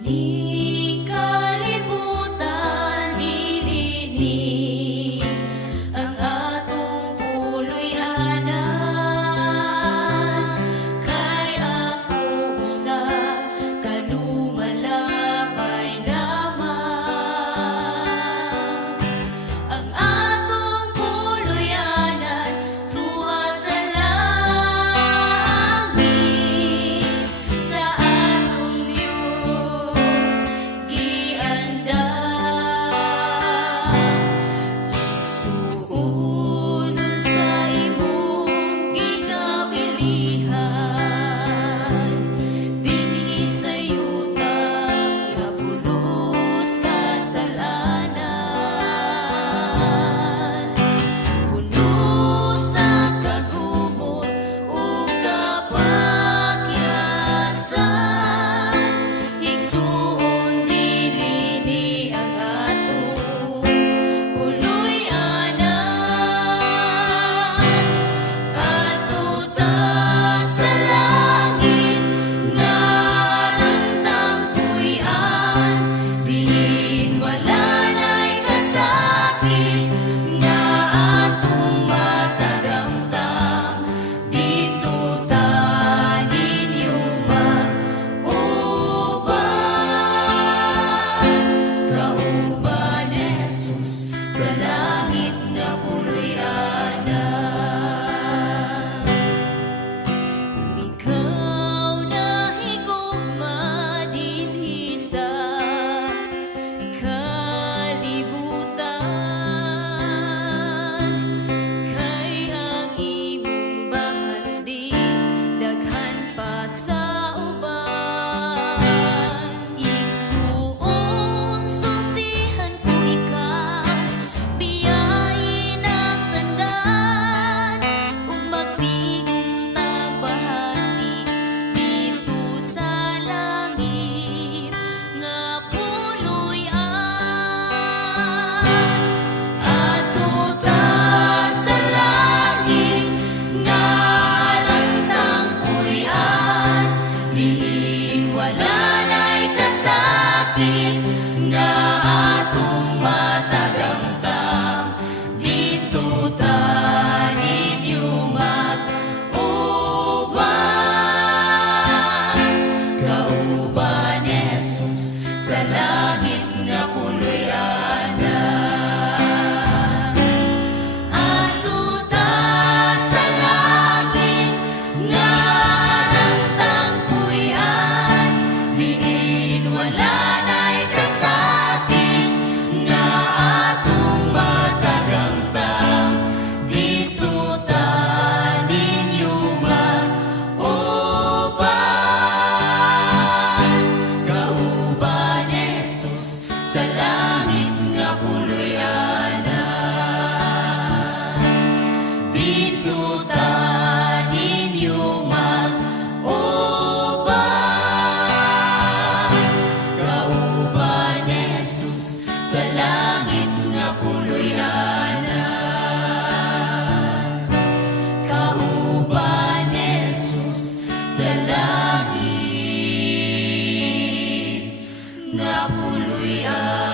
Di kalibutan dinini ang atong puloy-anan, kay ako usa kalumalabay lamang. Ang atong puloy-anan tuwa sa langit, sa atong Diyos giandam. Igsuonon sa imong gikabilihan, dinhi sa yuta nga pulos kasalanan. Puno sa kagubot ug kapakyasan, igsuon dinhi ang atong puloy-anan. Adto ta sa langit nga nangtang puy-an, diin wala na'y kasakit nga atong matagamtam. Dito ta ninyo mag-uban, kauban ni Jesus sa langit nga puloy-anan. Ikaw nahigugma dinhi sa kalibutan, kay ang imong bahanding daghan pa sa uban. Igsuon sultihan ko ikaw, biyain ang tandan, ug magtigom tagbahati dito sa langit nga puloy-an. Adto ta sa langit nga nangtang puy-an, diin wala na'y kasakit nga atong matagamtam. Dito ta ninyo mag-uban, kauban ni Jesus sa langit nga puloy-anan. Adto ta sa langit nga nangtang puy-an, diin wala na'y kasakit nga atong matagamtam. Dito ta ninyo mag-uban, kauban ni Jesus sa langit nga puloy-anan. Dito ta ninyo mag-uban, kauban ni Jesus sa langit nga puloy-anan. Kauban ni Jesus sa langit nga puloy-anan.